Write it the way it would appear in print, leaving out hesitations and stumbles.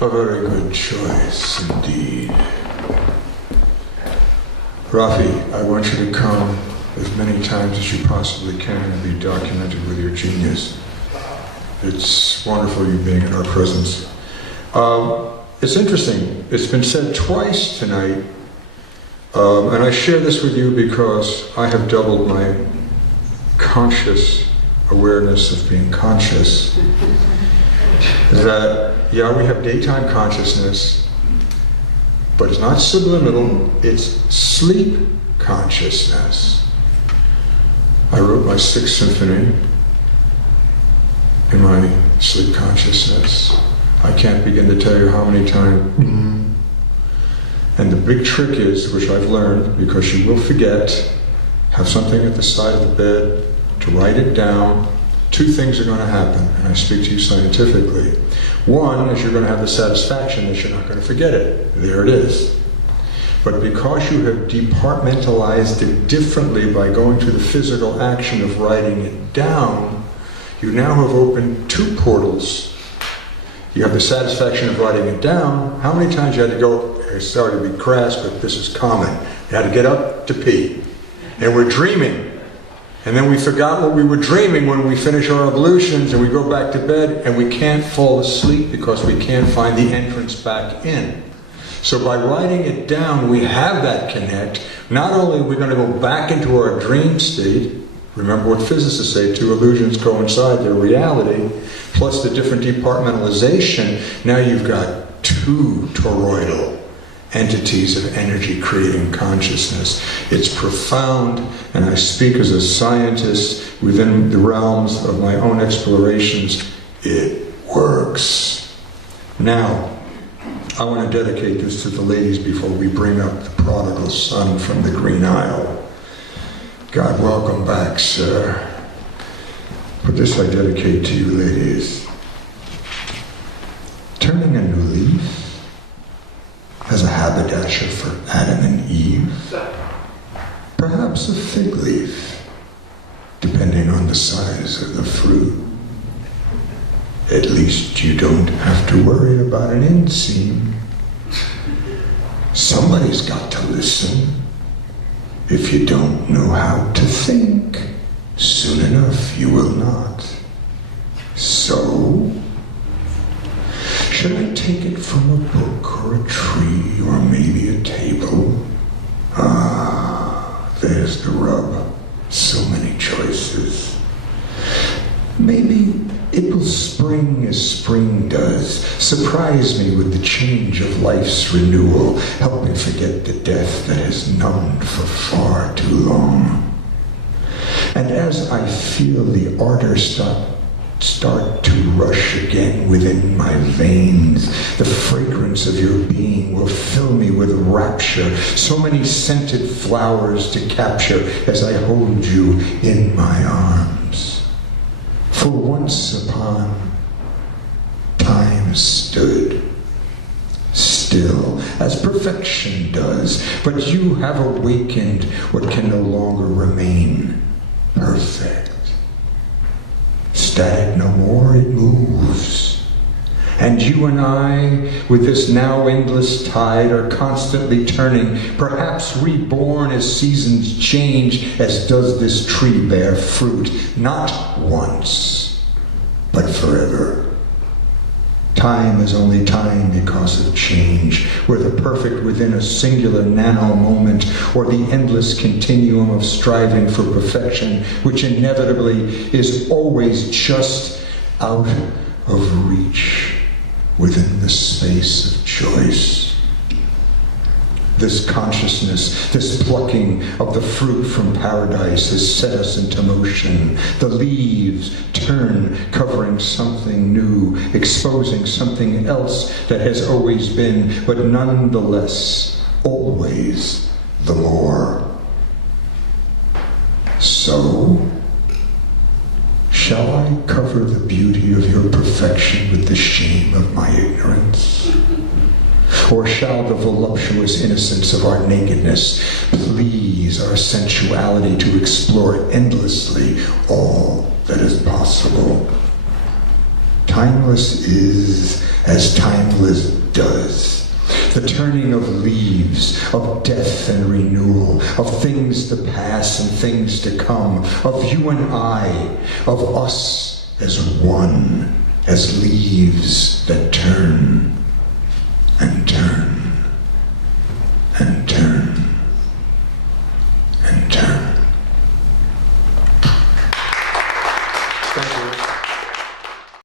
A very good choice indeed. Rafi, I want you to come as many times as you possibly can and be documented with your genius. It's wonderful you being in our presence. It's interesting. It's been said twice tonight, and I share this with you because I have doubled my conscious awareness of being conscious. That, yeah, we have daytime consciousness, but it's not subliminal, it's sleep consciousness. I wrote my 6th symphony in my sleep consciousness. I can't begin to tell you how many times. And the big trick is, which I've learned, because you will forget, have something at the side of the bed to write it down. 2 things are going to happen, and I speak to you scientifically. One is you're going to have the satisfaction that you're not going to forget it. There it is. But because you have departmentalized it differently by going through the physical action of writing it down, you now have opened 2 portals. You have the satisfaction of writing it down. How many times you had to go, sorry to be crass, but this is common. You had to get up to pee. And we're dreaming. And then we forgot what we were dreaming when we finish our ablutions and we go back to bed and we can't fall asleep because we can't find the entrance back in. So by writing it down, we have that connect. Not only are we going to go back into our dream state, remember what physicists say, 2 illusions coincide, they're reality, plus the different departmentalization, now you've got 2 toroidal entities of energy creating consciousness. It's profound, and I speak as a scientist within the realms of my own explorations. It works. Now, I want to dedicate this to the ladies before we bring up the prodigal son from the Green Isle. God, welcome back, sir. But this I dedicate to you, ladies. Turning a new leaf as a haberdasher for Adam and Eve. Perhaps a fig leaf, depending on the size of the fruit. At least you don't have to worry about an inseam. Somebody's got to listen. If you don't know how to think, soon enough you will not. So, should I take it from a book or a tree or maybe a table? Ah, there's the rub. So many choices. Maybe it will spring as spring does, surprise me with the change of life's renewal, help me forget the death that has numbed for far too long. And as I feel the ardor start to rush again within my veins, the fragrance of your being will fill me with rapture, so many scented flowers to capture as I hold you in my arms. For once upon time stood still, as perfection does, but you have awakened what can no longer remain perfect. Static no more, it moves. And you and I, with this now endless tide, are constantly turning, perhaps reborn as seasons change, as does this tree bear fruit, not once, but forever. Time is only time because of change, where the perfect within a singular nano-moment, or the endless continuum of striving for perfection, which inevitably is always just out of reach, within the space of choice. This consciousness, this plucking of the fruit from paradise has set us into motion. The leaves turn, covering something new, exposing something else that has always been, but nonetheless, always the more. So, shall I cover the beauty of your perfection with the shame of my ignorance? Or shall the voluptuous innocence of our nakedness please our sensuality to explore endlessly all that is possible? Timeless is as timeless does. The turning of leaves, of death and renewal, of things to pass and things to come, of you and I, of us as one, as leaves that turn and turn.